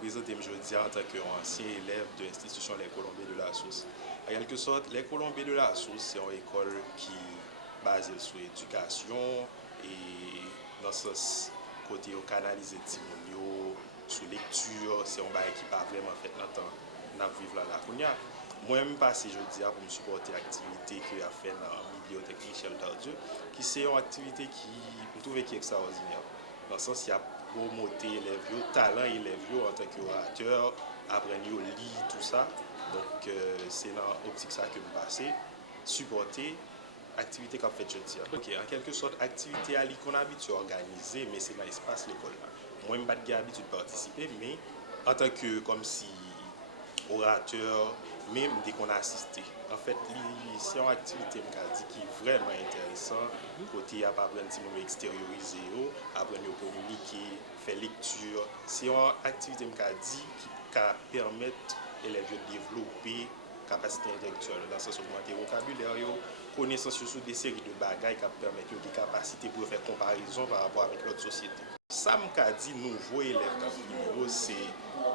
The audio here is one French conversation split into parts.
présenter aujourd'hui en tant qu'ancien élève de l'institution Les Colombiers de la Source. En quelque sorte, Les Colombiers de la Source, c'est une école qui est basée sur l'éducation et dans ce côté au canaliser Timonio, sous lecture, c'est un bail qui n'a pas vraiment fait longtemps n'a vivre là la. Moi-même passé jeudi pour me supporter l'activité que a fait dans la bibliothèque Michel Tardieu, qui c'est une activité qui je trouve qui est extraordinaire. Dans le sens il y a promoté les talents élèves en tant qu'orateur, apprendre à lire tout ça. Donc c'est dans l'optique ça que je passe supporter activité qu'a fait jeudi. OK, en quelque sorte activité à qu'on a habitué à organiser mais c'est dans l'espace l'école là. Moi je n'ai pas l'habitude de participer mais en tant que comme si orateur, même dès qu'on a assisté. En fait, c'est une activité qui est vraiment intéressante. Côté à apprendre à extérioriser, apprendre à communiquer, faire lecture. C'est une activité qui permet aux élèves de développer capacité intellectuelle, dans le sens augmenter le vocabulaire, connaissance sur des séries de bagages qui permettent des capacités pour faire comparaison par rapport avec l'autre société. Ça m'a dit nouveau élève c'est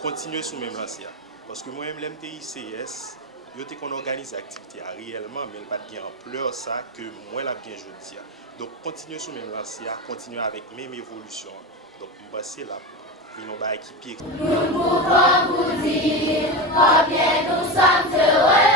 continuer sur le même lancé. Parce que moi-même, l'MTICS, je organise l'activité réellement, mais il n'y a pas de ampleur ça que moi, je bien jeudi. Donc, continuer sur le même lancé, continuer avec même évolution. Donc, c'est là, une équipe. Nous pouvons vous dire combien nous sommes heureux.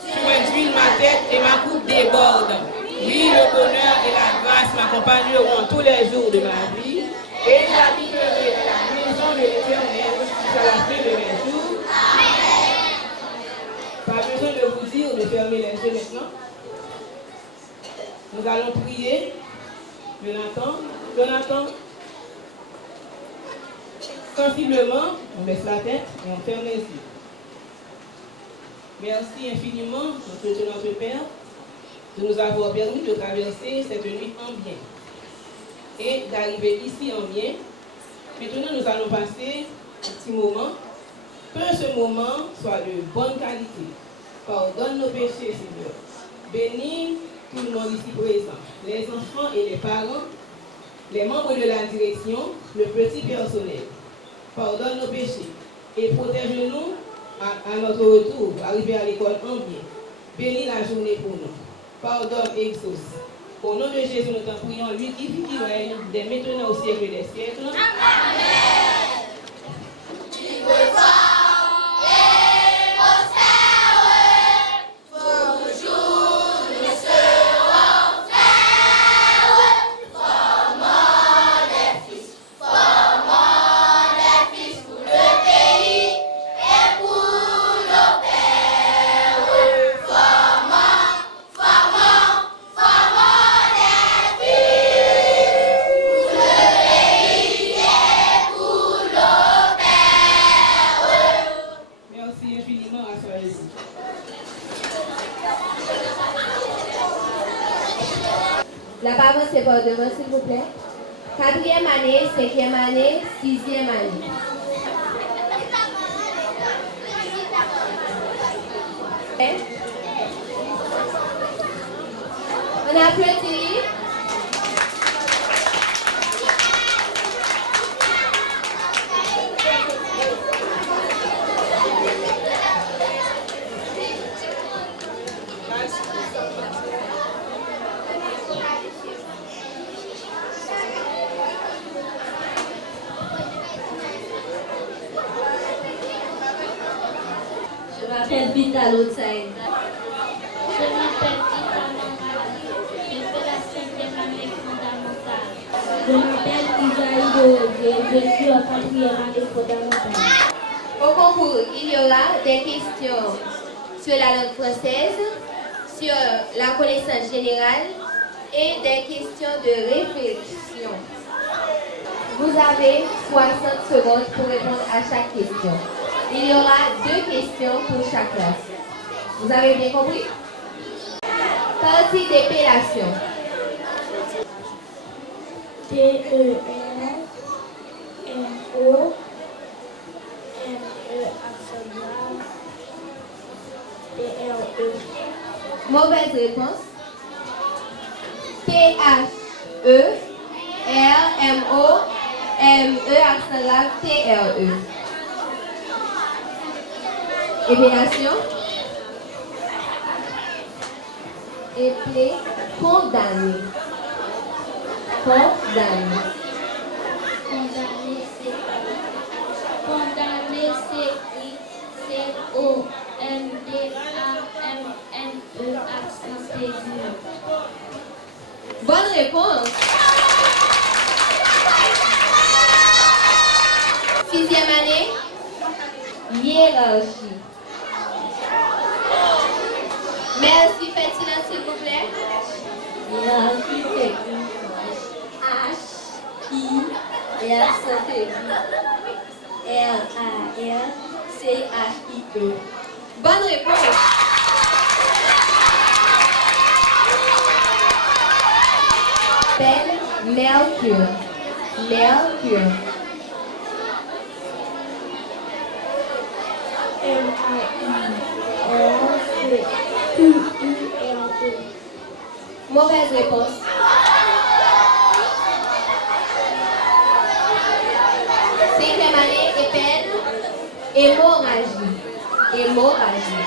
Sur un d'huile ma tête et ma coupe déborde. Oui, le bonheur et la grâce m'accompagneront tous les jours de ma vie et j'habiterai la maison de l'Éternel jusqu'à la fin de mes jours. Pas besoin de vous dire de fermer les yeux maintenant. Nous allons prier. Jonathan. Sensiblement, on baisse la tête et on ferme les yeux. Merci infiniment, notre Père, de nous avoir permis de traverser cette nuit en bien et d'arriver ici en bien. Maintenant, nous allons passer un petit moment. Que ce moment soit de bonne qualité. Pardonne nos péchés, Seigneur. Bénis tout le monde ici présent, les enfants et les parents, les membres de la direction, le petit personnel. Pardonne nos péchés et protège-nous à notre retour, arriver à l'école en bien. Bénis la journée pour nous. Pardonne et exauce. Au nom de Jésus, nous t'en prions, lui qui vit, qui règne, dès maintenant au siècle des siècles. Amen. La parole, c'est pour demain, s'il vous plaît. 4e année, 5e année, 6e année. On applaudit. m'appelle Vital Outside. Je m'appelle Ita Mangala. Je fais la 5e année fondamentale. Je m'appelle Isaïe Doré. Je suis en 4e année fondamentale. Au concours, il y aura des questions sur la langue française, sur la connaissance générale et des questions de réflexion. Vous avez 60 secondes pour répondre à chaque question. Il y aura 2 questions pour chaque classe. Vous avez bien compris? Partie d'épellation. T-E-R-M-O M-E accent grave T-R-E. Mauvaise réponse. T-H-E-R-M-O M-E accent grave T-R-E. Épellation. Épelé. Condamné. Condamné. Condamné, C-O-N-D-A-M-N-E accent aigu. Bonne réponse. 6e année. Hiérarchie. Merci, faites silence s'il vous plaît. Hiérarchie, c'est H-I-R-A-R-C-H-I-E. Bonne réponse. Peine, Mercure. Mercure. M-A-I-R-C-Q-U-R-E. Mauvaise réponse. 5e année, épine, hémorragie. Hémorragie.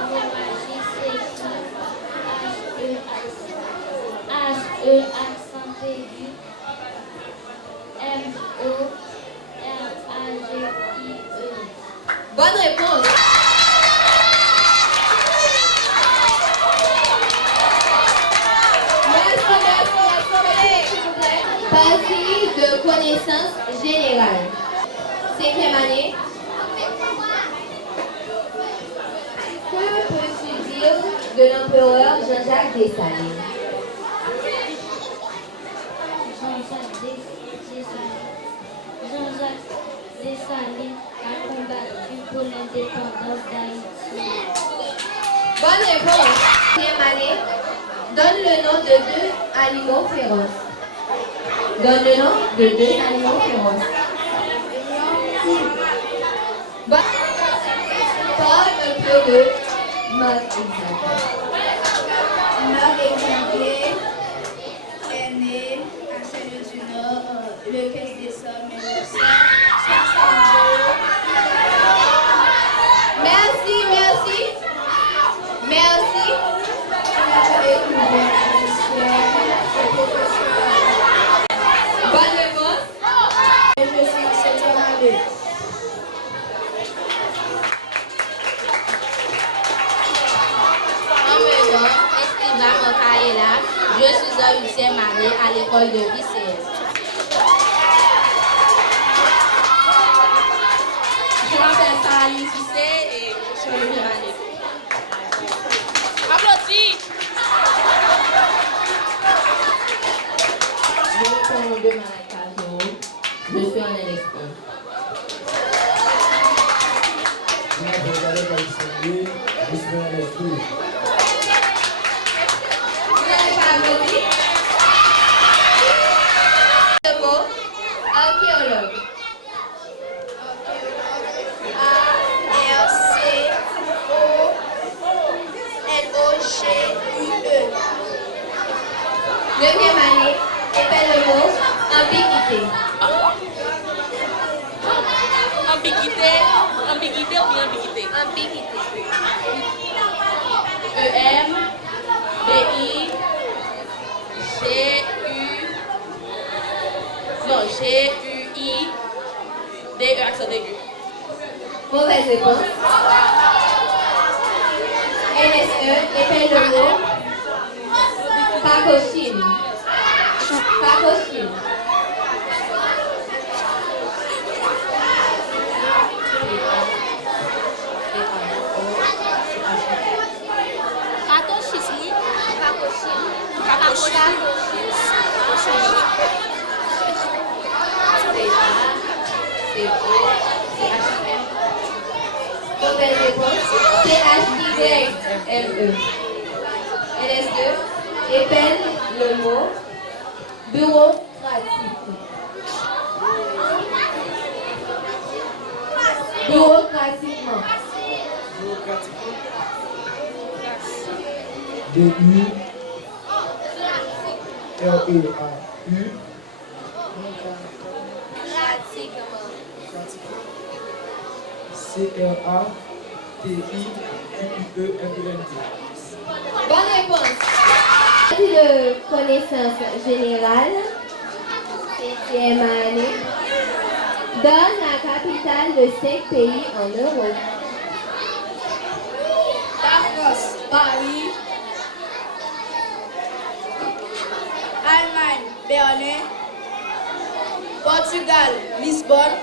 Hémorragie, H-E accent aigu. M-O-R-A-G-I-E. Bonne réponse. Merci, s'il vous plaît. Partie de connaissances générales. 5e année. Que peux-tu dire de l'empereur Jean-Jacques Dessalines? Jean-Jacques Dessalines a combattu pour l'indépendance d'Haïti. Bonne réponse. 5e année. Donne le nom de 2 animaux féroces. Donne le nom de 2 animaux féroces. Parle un peu de Marc Exemplaire. Marc Exemplaire est né à Saint-Louis-du-Nord le 15 décembre 1962. Merci, merci. Merci. Il a découvert à l'histoire et professeur. Bonne réponse. Et je suis en 7e année. En me nom Esteban Mokaela, je suis en 8e année à l'école de ICS. Je m'appelle Sarah Cissé et je suis en 9e année. Applaudis! Je réponds aux demandes à Caso. Je suis en LSP. Je m'appelle Valérie Païsanier, je suis un esprit. Vous n'avez pas applaudi? Le mot archéologue. A-R-C-O-L-O-G-U-E. 9e année, épelle le mot ambiguïté. Ambiguïté, ambiguïté ou bien ambiguïté? Ambiguïté. E-M, B-I, G-U, non, G-U-I, D-E accent aigu. Mauvaise réponse. NSE, épelle le mot. Pacochine. Pacochine. Mauvaise réponse. CHYME. LS2. Épelle le mot. Bureaucratique. Bureaucratiquement. D-U R-E-A-U C-R-A-T-I-Q-U-E-M-E-N-T. Bonne réponse. De connaissance générale, 7e année, donne la capitale de 5 pays en Europe. La France, Paris. Allemagne, Berlin. Portugal, Lisbonne.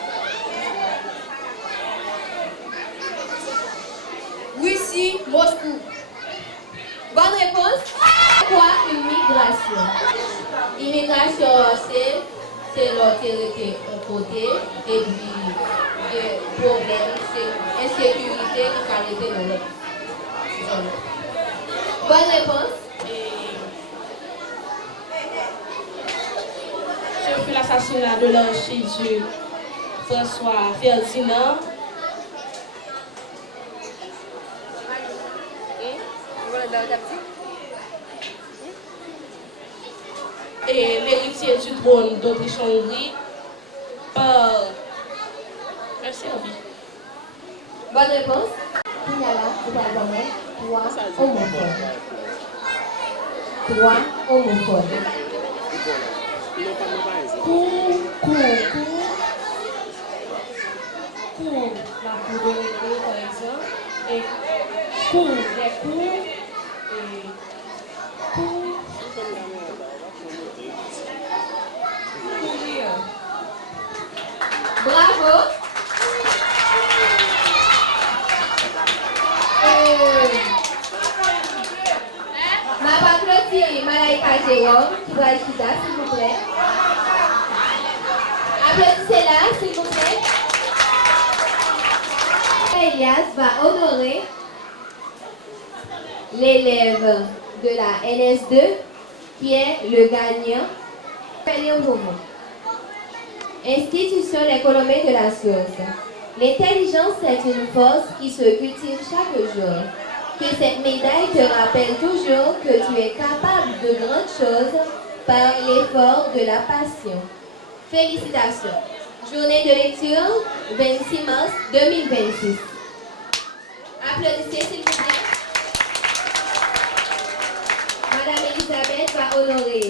Russie, Moscou. Bonne réponse. Quoi une migration? Immigration, c'est l'autorité en côté et puis des problèmes, c'est insécurité qui va arrêter dans l'autre. Bonne réponse. Ce fut l'assassinat de l'archiduc François Ferdinand. Et l'héritier du trône d'Autriche-Hongrie par un Serbie. Bonne réponse. Il y a là, vous allez donner 3 homophobes. 3 homophobes. Cours, la cour de récré par exemple, et cours, les cours, et cours, courir. Bravo. Ma Clotilde Malaika Jérôme, qui va être là, s'il vous plaît. Applaudissez-la, s'il vous plaît. Elias va honorer l'élève de la NS2 qui est le gagnant. Institution l'économie de la science. L'intelligence est une force qui se cultive chaque jour. Que cette médaille te rappelle toujours que tu es capable de grandes choses par l'effort de la passion. Félicitations. Journée de lecture, 26 mars 2026. Applaudissez s'il vous plaît. Madame Elisabeth va honorer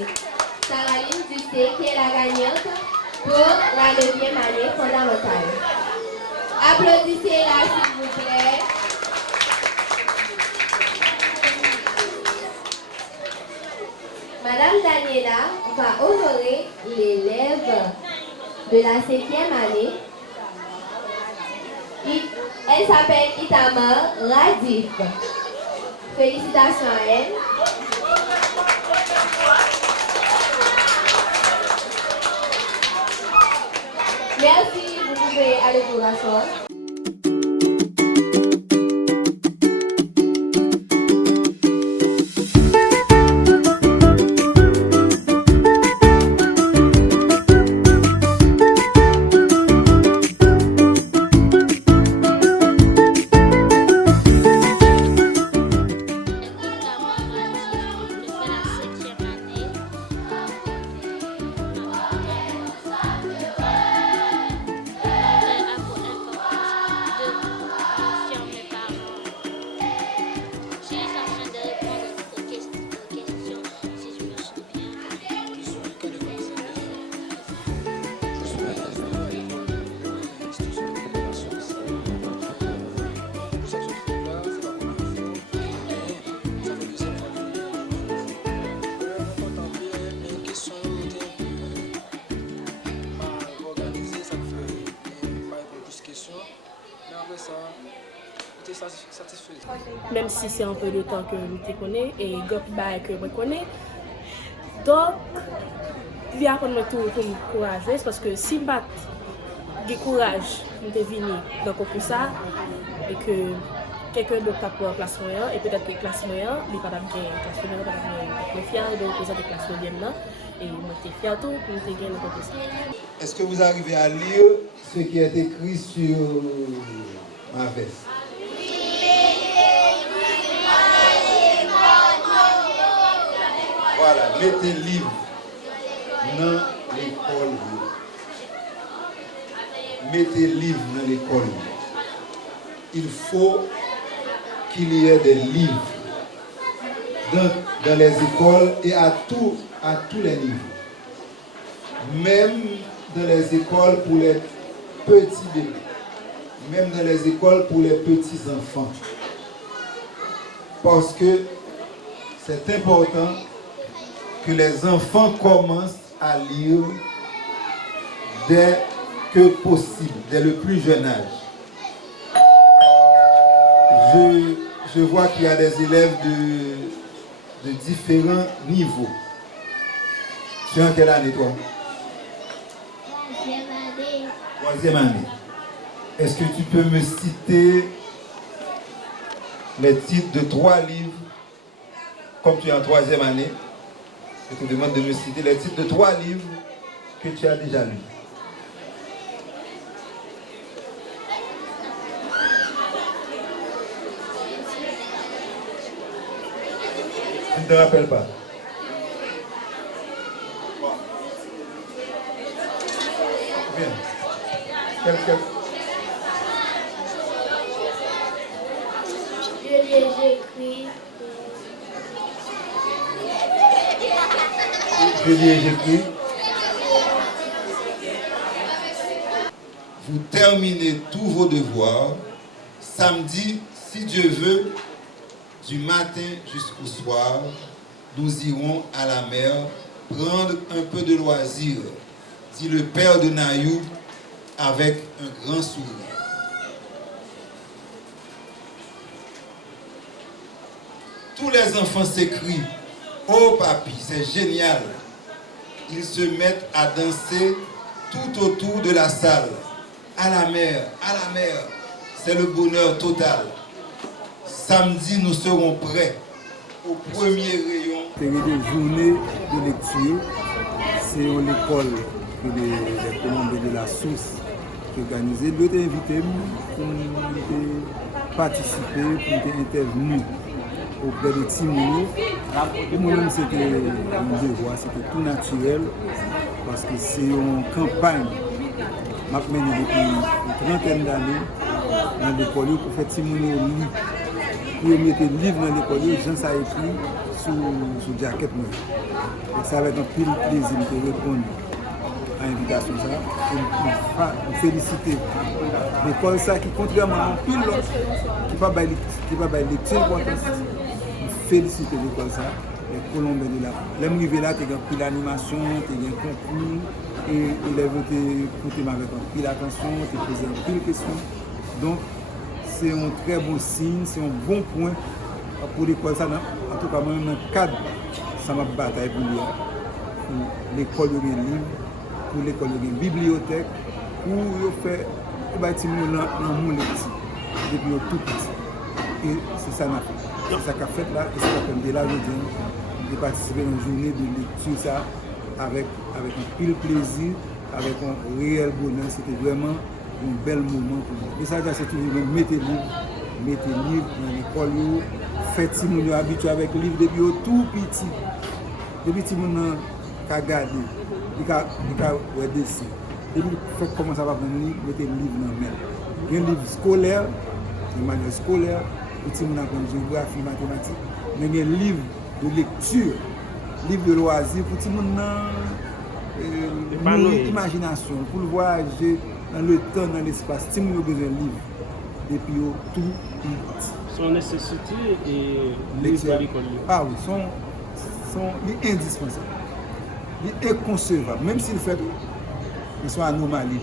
Saraline Ducé qui est la gagnante pour la 9e année fondamentale. Applaudissez-la s'il vous plaît. Madame Daniela va honorer l'élève de la 5e année. Elle s'appelle Itamar Radif. Félicitations à elle. Merci, vous pouvez aller vous rasseoir. satisfait. Même si c'est un peu de temps que nous te connaissons et Gopi que je connais. Donc, il y a pour me courageuse parce que si je suis courage, je suis venu dans le ça et que quelqu'un d'autre a pour classe moyenne et peut-être que classe moyenne, il n'est pas dans classe moyenne, il est fier de représenter la classe moyenne là et moi je suis fier tout pour nous gagner le concours. Est-ce que vous arrivez à lire ce qui est écrit sur ma veste? Voilà, mettez livre dans l'école. Mettez livre dans l'école. Il faut qu'il y ait des livres dans les écoles et à tous les niveaux. Même dans les écoles pour les petits bébés. Même dans les écoles pour les petits enfants. Parce que c'est important que les enfants commencent à lire dès que possible, dès le plus jeune âge. Je vois qu'il y a des élèves de différents niveaux. Tu es en quelle année, toi? Troisième année. Est-ce que tu peux me citer les titres de 3 livres, comme tu es en troisième année? Je te demande de me citer les titres de 3 livres que tu as déjà lus. Tu ne te rappelles pas? Bien. Quel? Je lis et j'écris. Vous terminez tous vos devoirs. Samedi, si Dieu veut, du matin jusqu'au soir, nous irons à la mer prendre un peu de loisir, dit le père de Naïou avec un grand sourire. Tous les enfants s'écrient « Oh papy, c'est génial !» Ils se mettent à danser tout autour de la salle. À la mer, c'est le bonheur total. Samedi, nous serons prêts au premier rayon. C'est une journée de lecture. C'est l'école des Colombes de la Source qui organise. Je t'ai invité pour participer, pour intervenir auprès de Timouni. Pour moi-même, c'était un devoir, c'était tout naturel parce que c'est une campagne que je mène depuis une trentaine d'années dans l'école pour faire Timouni au lit. Pour mettre le livre dans l'école, les gens ça écrit sous jaquette. Et ça va être un pile plaisir de répondre à l'invitation. Je féliciter l'école ça qui, contrairement à pile l'autre, qui ne va pas lecture importante. Je félicite l'école ça. Les Colombes de là. Les arrivés là, tu as pris l'animation, tu as un concours, et les élèves écoutent avec un pile attention, tu as posé un pile de questions. Donc, c'est un très bon signe, c'est un bon point pour l'école. En tout cas, moi, dans le cadre, ça m'a bataille pour l'école de livre, pour l'école de bibliothèque, pour faire des bâtiments dans mon lecture, depuis tout petit. Et c'est ça m'a fait. C'est ça qu'a fait là, et c'est ça qu'on dit là, de participer à une journée de lecture ça, avec un pile plaisir, avec un réel bonheur. C'était vraiment un bel moment pour moi. Et ça, c'est toujours mettez livre dans l'école, faites si vous êtes habitué avec le livre depuis tout petit. Depuis que vous avez gardé, vous avez dessiné. Depuis que vous commencez à venir, mettez le livre dans le mail. Il y a un livre scolaire, de manière scolaire, petit monde apprend géographie, mathématiques, mais il y a un livre de lecture, livre de loisirs, pour tout le monde imagination, pour le voyager dans le temps, dans l'espace, tout le monde a besoin de livre depuis tout petit. Son nécessité et livre à l'école. Ah oui, sont indispensables. Il est inconcevable, même s'il fait ils sont anomalies.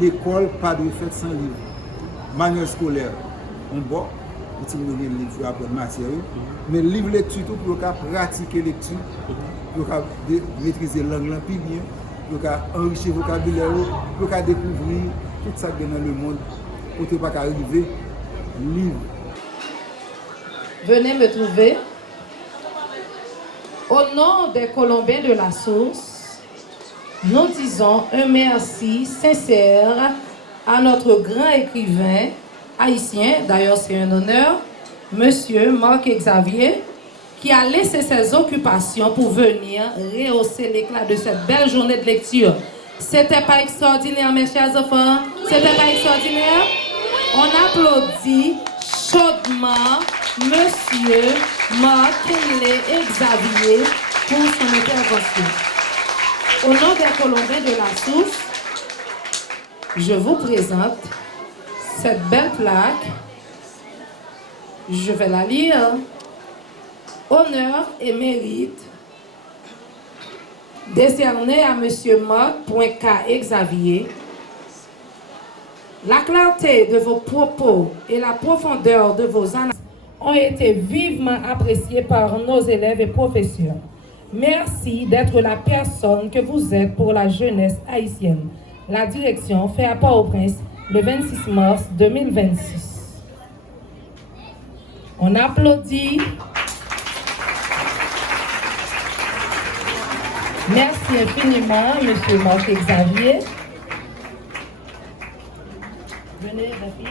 L'école, pas de fait sans livre. Manuel scolaire, on boit, pour te mener le livre après matière, mais le livre lecture tout pour pratiquer lecture, pour maîtriser la langue plus bien, pour enrichir le vocabulaire, pour découvrir tout ça dans le monde, pour ne pas arriver livre. Venez me trouver. Au nom des Colombiens de la Source, nous disons un merci sincère à notre grand écrivain haïtien, d'ailleurs c'est un honneur, Monsieur Marc-Xavier, qui a laissé ses occupations pour venir rehausser l'éclat de cette belle journée de lecture. C'était pas extraordinaire, mes chers enfants? C'était pas extraordinaire? On applaudit chaudement Monsieur Marc-Xavier pour son intervention. Au nom des Colombiens de la Source, je vous présente cette belle plaque. Je vais la lire. Honneur et mérite décerné à M. Marc.Xavier. La clarté de vos propos et la profondeur de vos analyses ont été vivement appréciées par nos élèves et professeurs. Merci d'être la personne que vous êtes pour la jeunesse haïtienne. La direction fait à Port-au-Prince le 26 mars 2026. On applaudit. Merci infiniment, M. Marc-Xavier. Venez, David.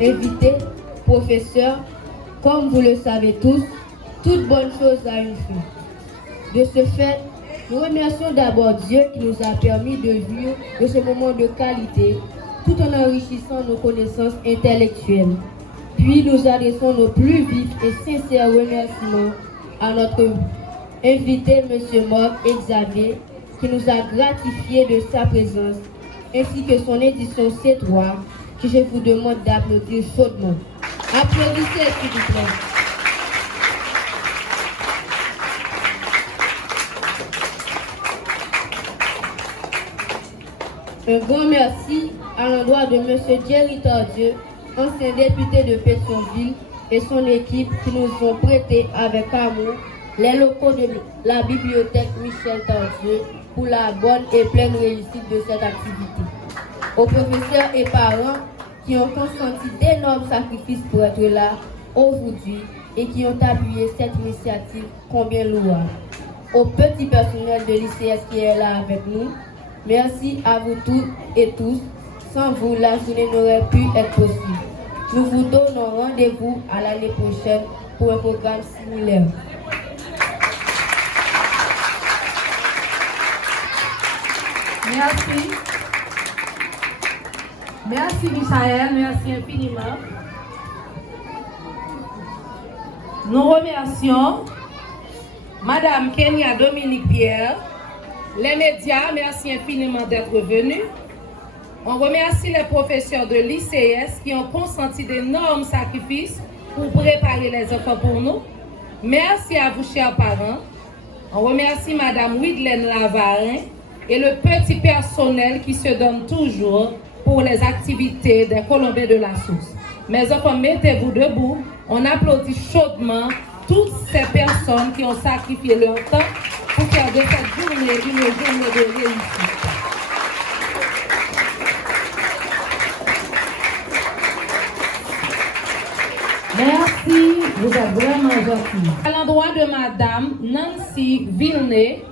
Invités, professeurs, comme vous le savez tous, toute bonne chose a une fin. De ce fait, nous remercions d'abord Dieu qui nous a permis de vivre de ce moment de qualité tout en enrichissant nos connaissances intellectuelles. Puis nous adressons nos plus vifs et sincères remerciements à notre invité, M. Marc-Xavier, qui nous a gratifiés de sa présence, ainsi que son édition C3, que je vous demande d'applaudir chaudement. Applaudissez, s'il vous plaît. Un grand merci à l'endroit de M. Jerry Tardieu, ancien député de Pétionville, et son équipe qui nous ont prêté avec amour les locaux de la bibliothèque Michel Tardieu pour la bonne et pleine réussite de cette activité. Aux professeurs et parents qui ont consenti d'énormes sacrifices pour être là aujourd'hui et qui ont appuyé cette initiative combien louable. Au petit personnel de l'ICS qui est là avec nous, merci à vous toutes et tous. Sans vous, la journée n'aurait pu être possible. Nous vous donnons rendez-vous à l'année prochaine pour un programme similaire. Merci. Merci Michael, merci infiniment. Nous remercions Madame Kenya Dominique Pierre, les médias, merci infiniment d'être venus. On remercie les professeurs de l'ICS qui ont consenti d'énormes sacrifices pour préparer les enfants pour nous. Merci à vous, chers parents. On remercie Madame Widelaine Lavarin et le petit personnel qui se donne toujours pour les activités des Colombiens de la Source. Mes enfants, mettez-vous debout. On applaudit chaudement toutes ces personnes qui ont sacrifié leur temps pour faire de cette journée une journée de réussite. Merci, vous êtes vraiment gentils. À l'endroit de Madame Nancy Villeneuve,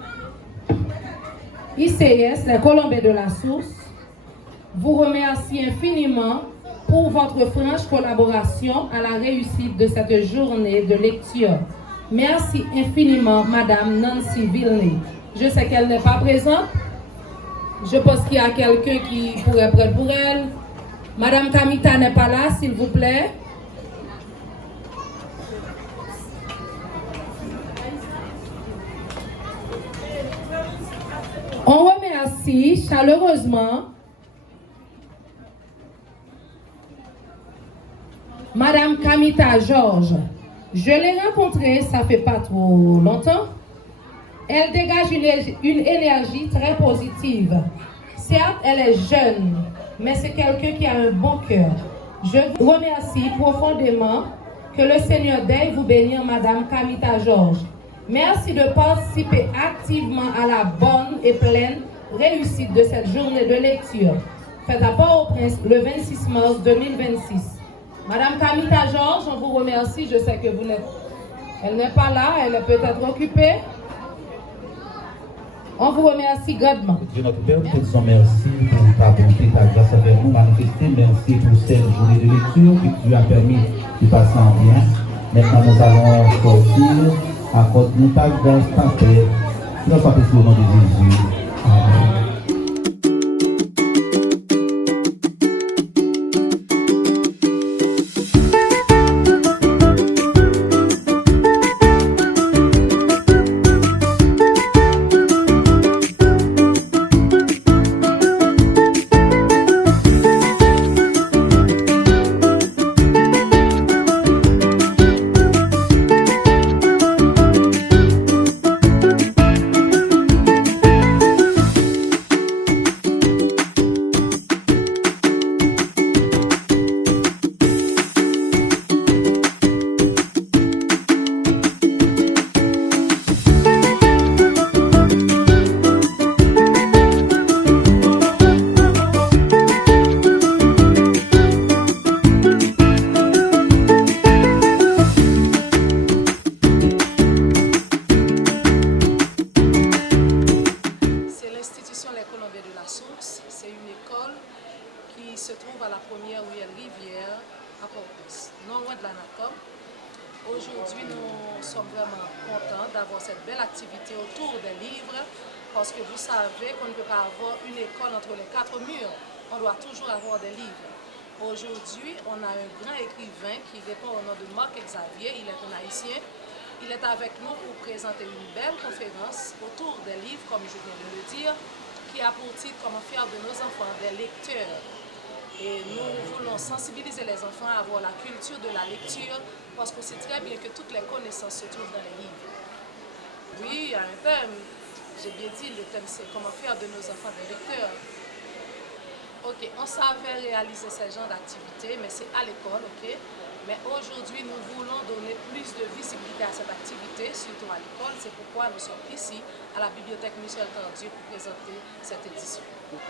ICS, les Colombiens de la Source, vous remercie infiniment pour votre franche collaboration à la réussite de cette journée de lecture. Merci infiniment, Madame Nancy Villeneuve. Je sais qu'elle n'est pas présente. Je pense qu'il y a quelqu'un qui pourrait prendre pour elle. Madame Kamita n'est pas là, s'il vous plaît. On remercie chaleureusement Madame Kamita Georges, Je l'ai rencontrée, ça fait pas trop longtemps. Elle dégage une énergie très positive. Certes, elle est jeune, mais c'est quelqu'un qui a un bon cœur. Je vous remercie profondément. Que le Seigneur daigne vous bénir, Madame Kamita Georges. Merci de participer activement à la bonne et pleine réussite de cette journée de lecture, faite à Port-au-Prince le 26 mars 2026. Madame Kamita Georges, on vous remercie. Je sais que vous n'êtes... Elle n'est pas là, elle est peut-être occupée. On vous remercie grandement. Dieu notre Père, nous te disons merci pour ta bonté, ta grâce avec nous manifestée. Merci pour cette journée de lecture que tu as permis de passer en bien. Maintenant, nous allons sortir. Accorde-nous ta grâce, ta paix. Nous sommes au nom de Jésus. Amen. Aujourd'hui, nous sommes vraiment contents d'avoir cette belle activité autour des livres parce que vous savez qu'on ne peut pas avoir une école entre les quatre murs. On doit toujours avoir des livres. Aujourd'hui, on a un grand écrivain qui répond au nom de Marc Xavier. Il est un haïtien. Il est avec nous pour présenter une belle conférence autour des livres, comme je viens de le dire, qui a pour titre « Comment faire de nos enfants des lecteurs ». Et nous voulons sensibiliser les enfants à avoir la culture de la lecture parce qu'on sait très bien que toutes les connaissances se trouvent dans les livres. Oui, il y a un thème. J'ai bien dit, le thème c'est « Comment faire de nos enfants des lecteurs ». Ok, on savait réaliser ce genre d'activité, mais c'est à l'école, ok? Mais aujourd'hui, nous voulons donner plus de visibilité à cette activité, surtout à l'école. C'est pourquoi nous sommes ici, à la bibliothèque Michel Tardieu, pour présenter cette édition.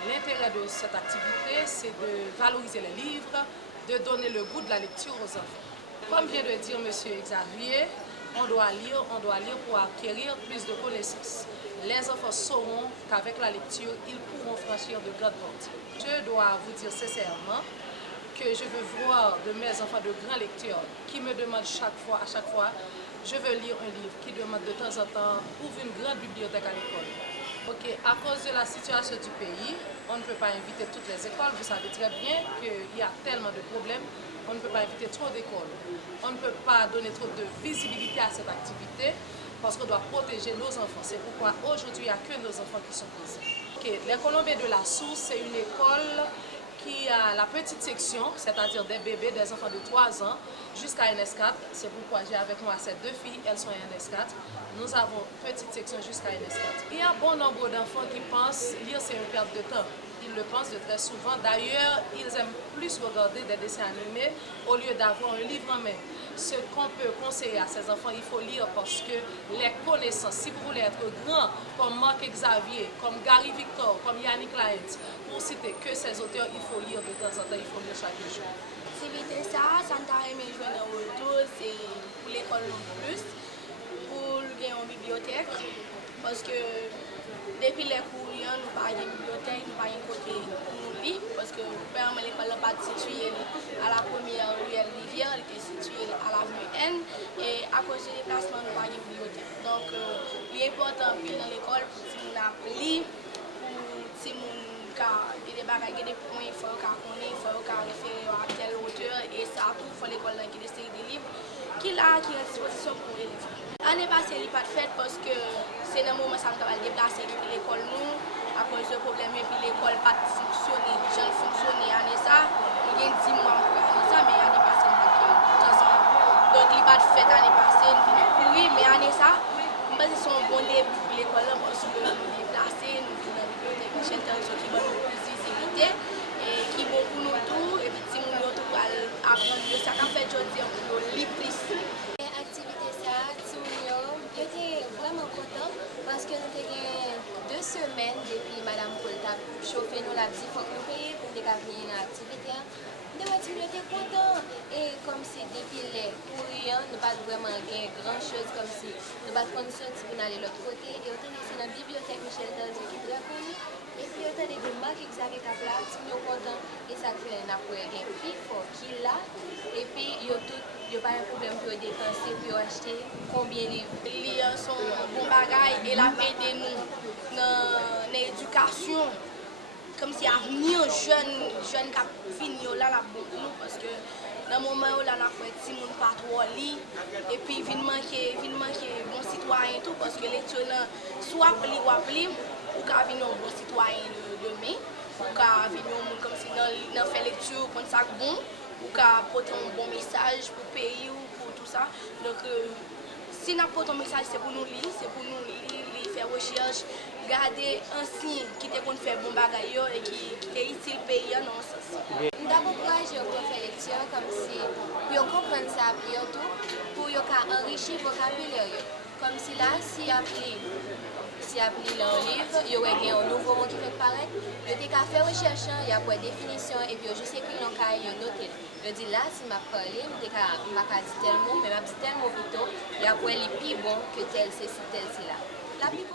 L'intérêt de cette activité, c'est de valoriser les livres, de donner le goût de la lecture aux enfants. Comme vient de dire M. Xavier, on doit lire pour acquérir plus de connaissances. Les enfants sauront qu'avec la lecture, ils pourront franchir de grandes portes. Je dois vous dire sincèrement que je veux voir de mes enfants de grands lecteurs qui me demandent à chaque fois, je veux lire un livre, qui demandent de temps en temps, ouvre une grande bibliothèque à l'école. Ok, à cause de la situation du pays, on ne peut pas inviter toutes les écoles. Vous savez très bien qu'il y a tellement de problèmes. On ne peut pas inviter trop d'écoles. On ne peut pas donner trop de visibilité à cette activité parce qu'on doit protéger nos enfants. C'est pourquoi aujourd'hui, il n'y a que nos enfants qui sont présents. Okay. Les Colombiens de la Source, c'est une école qui a la petite section, c'est-à-dire des bébés, des enfants de 3 ans, jusqu'à NS4. C'est pourquoi j'ai avec moi ces 2 filles, elles sont NS4. Nous avons une petite section jusqu'à NS4. Il y a bon nombre d'enfants qui pensent lire c'est une perte de temps. Ils le pensent de très souvent. D'ailleurs, ils aiment plus regarder des dessins animés au lieu d'avoir un livre en main. Ce qu'on peut conseiller à ces enfants, il faut lire parce que les connaissances, si vous voulez être grand, comme Marc Xavier, comme Gary Victor, comme Yannick Laet, pour citer que ces auteurs, il faut lire de temps en temps, il faut lire chaque jour. Activité ça t'a aimé jouer dans le retour, c'est pour l'école non plus, pour gagner une bibliothèque, parce que depuis les cours, nous n'avons pas de bibliothèque, nous n'avons pas de côté pour nous lire, parce que l'école n'est pas située à la première ruelle Rivière, elle était située à l'avenue N, et à cause du déplacement, nous n'avons pas de bibliothèque. Donc, l'important dans l'école, pour si nous avons lire, pour si nous des bagages, des points, il faut qu'on référer à tel auteur, et ça, tout, il faut l'école qui a des séries de livres, qui est à disposition pour les élèves. L'année passée, il n'est pas fait parce que c'est un moment où ça va déplacer l'école nous, à cause de problème, et puis l'école n'a pas fonctionné, je fonctionné l'année ça, il y a 10 mois pour l'année ça, mais l'année passée, il n'y a pas de Donc, il va fait l'année passée, oui, mais l'année ça, je pense que c'est un bon début pour l'école parce que nous sommes déplacés, nous venons dans la bibliothèque Michel Tanson qui va nous plus visibilité et qui est bon pour nous tous. Et puis, si nous allons apprendre de ça, qu'on fait aujourd'hui, on peut lire plus. L'activité, ça, j'étais vraiment content parce que nous avons 2 semaines depuis Mme Colta chauffé nous la dit, il faut que nous payions pour venir dans l'activité. Nous étions contents et comme si depuis les pour rien, nous n'avons pas vraiment gagné grand chose comme si nous n'avons pas sorti pour aller de l'autre côté. Et autant ici dans la bibliothèque Michel Tanson qui est très connue. Et puis autant des marques Xavier Capla, nous sommes contents et ça fait un après gain plus fort qu'il a. Et puis il n'y a pas un problème pour dépenser, pour acheter combien de livres. Les livres sont bons bagages et la paix de nous dans l'éducation. Comme si l'avenir jeune qui fini là la pour nous parce que dans le moment où là on a si monde pas trop lit et puis vient manquer bon citoyen tout parce que les soit pli ou appli ou qu'a venir un bon citoyen demain ou qu'a venir un monde comme si dans fait lecture comme ça bon ou qu'a porter un bon message pour pays ou pour tout ça. Donc si nous portons un message c'est pour nous lire, c'est pour nous lire, faire recherche, garder un signe qui te qu'on faire bon bagaille et qui est utile pays non sens. Nous avons encouragé pour faire lecture comme si pour comprendre ça pour enrichir le vocabulaire. Comme si là si appli leur livre, il y aurait un nouveau mot qui fait paraître. Je t'ai qu'à faire recherche, il y a une définition et puis je sais qu'il y a un cas noté. Je dis là si m'a parlé, je t'ai qu'à dire tel mot, mais m'a dit tel mot plutôt, il y a les plus bon que tel c'est là. La plus bon.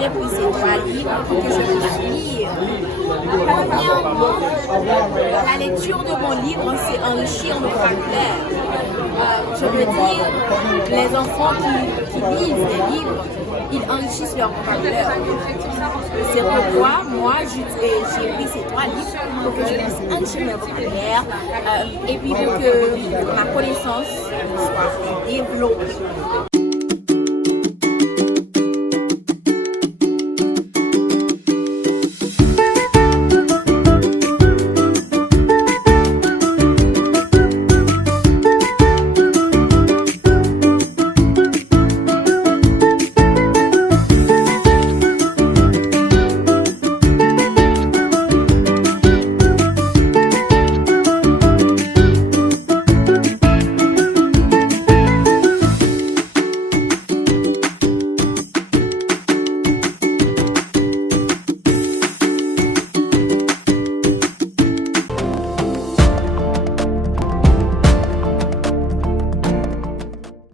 j'ai pris ces 3 livres pour que je puisse lire. La lecture de mon livre, c'est enrichir le vocabulaire. Je veux dire, les enfants qui lisent des livres, ils enrichissent leur vocabulaire. C'est pourquoi moi, j'ai pris ces 3 livres pour que je puisse enrichir mon vocabulaire et puis pour que ma connaissance soit développée.